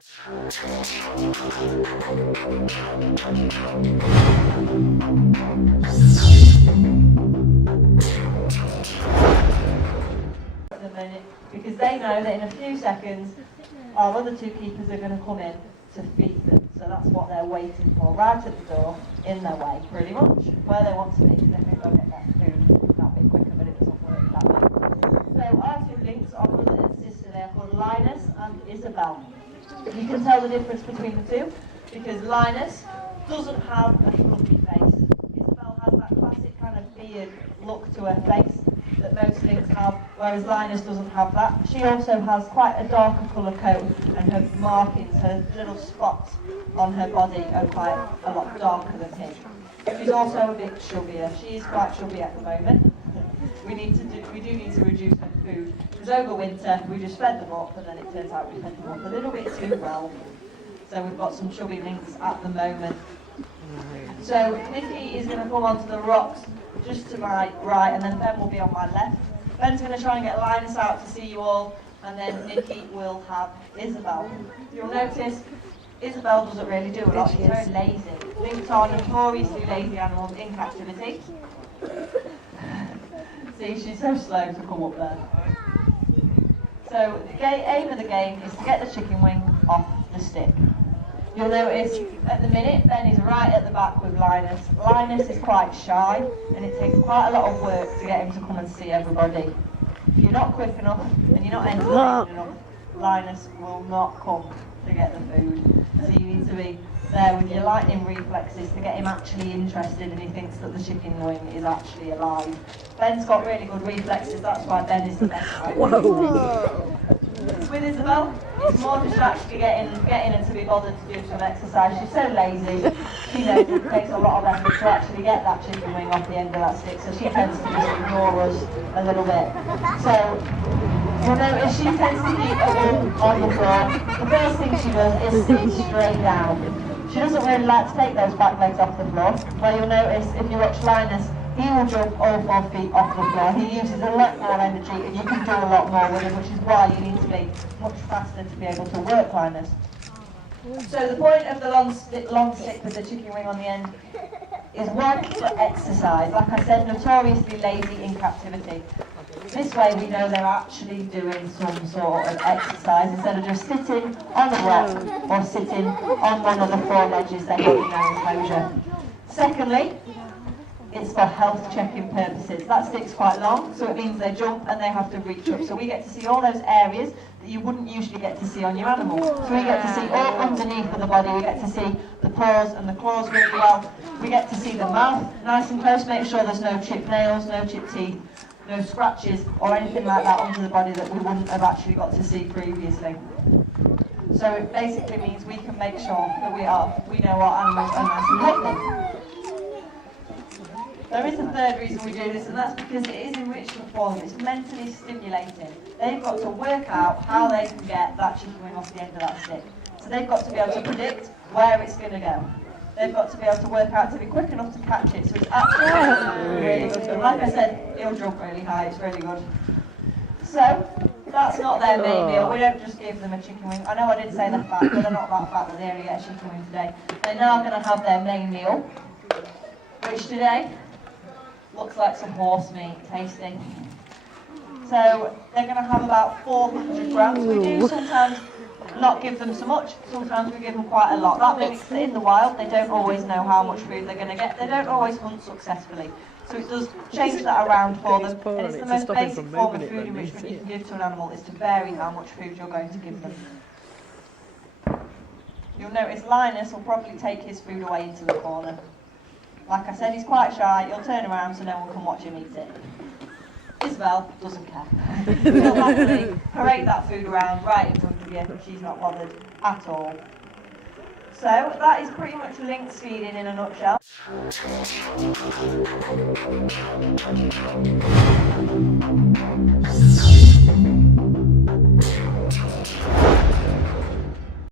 At the minute, because they know that in a few seconds our other two keepers are going to come in to feed them. So that's what they're waiting for, right at the door, in their way, pretty much, where they want to be, because they can go get their food that bit quicker, but it doesn't work that way. So our two lynx, our brother and sister, they're called Linus and Isabel. You can tell the difference between the two, because Linus doesn't have a fluffy face. Isabel has that classic kind of beard look to her face that most lynx have, whereas Linus doesn't have that. She also has quite a darker colour coat, and her markings, her little spots on her body are quite a lot darker than him. She's also a bit chubbier. She is quite chubby at the moment. We do need to reduce her food, because over winter we just fed them up, and then it turns out we fed them up a little bit too well. So we've got some chubby lynx at the moment. So Nikki is going to come onto the rocks just to my right, and then Ben will be on my left. Ben's going to try and get Linus out to see you all, and then Nikki will have Isabel. You'll notice Isabel doesn't really do a lot. She's very lazy. Lynx are notoriously lazy animals in captivity. See, she's so slow to come up there. So the aim of the game is to get the chicken wing off the stick. You'll notice at the minute Ben is right at the back with Linus. Linus is quite shy, and it takes quite a lot of work to get him to come and see everybody. If you're not quick enough and you're not entertaining enough, Linus will not come to get the food. So you need to be there with your lightning reflexes to get him actually interested, and he thinks that the chicken wing is actually alive. Ben's got really good reflexes, that's why Ben is the best. With Isabel, it's more just actually getting her to be bothered to do some exercise. She's so lazy, she knows it takes a lot of effort to actually get that chicken wing off the end of that stick, so she tends to just ignore us a little bit. So you'll notice she tends to eat on the floor. The first thing she does is sit straight down. She doesn't really like to take those back legs off the floor. Well, you'll notice if you watch Linus, he will jump all 4 feet off the floor. He uses a lot more energy, and you can do a lot more with him, which is why you need to be much faster to be able to work Linus. So the point of the long stick with the chicken wing on the end is one, for exercise. Like I said, notoriously lazy in captivity. This way we know they're actually doing some sort of exercise instead of just sitting on a rock or sitting on one of the 4 ledges they have in their enclosure. Secondly, it's for health checking purposes. That stick's quite long, so it means they jump and they have to reach up. So we get to see all those areas that you wouldn't usually get to see on your animal. So we get to see all underneath of the body, we get to see the paws and the claws really well. We get to see the mouth nice and close, make sure there's no chipped nails, no chipped teeth, no scratches or anything like that under the body that we wouldn't have actually got to see previously. So it basically means we can make sure that we know our animals are nice and healthy. There is a third reason we do this, and that's because it is enrichment for them. It's mentally stimulating. They've got to work out how they can get that chicken wing off the end of that stick. So they've got to be able to predict where it's going to go. They've got to be able to work out to be quick enough to catch it. So it's actually really good. But like I said, he'll jump really high. It's really good. So that's not their main meal. We don't just give them a chicken wing. I know I did say they're fat, but they're not that fat that they only get a chicken wing today. They're now going to have their main meal, which today looks like some horse meat, tasty. So they're going to have about 400 grams. We do sometimes not give them so much, sometimes we give them quite a lot. That means that in the wild they don't always know how much food they're going to get. They don't always hunt successfully. So it does change that around for them. And it's the most basic form of food enrichment you can give to an animal, is to vary how much food you're going to give them. You'll notice Linus will probably take his food away into the corner. Like I said, he's quite shy. He'll turn around so no one can watch him eat it. Isabel doesn't care. She'll happily parade that food around right in front of you. She's not bothered at all. So that is pretty much lynx feeding in a nutshell.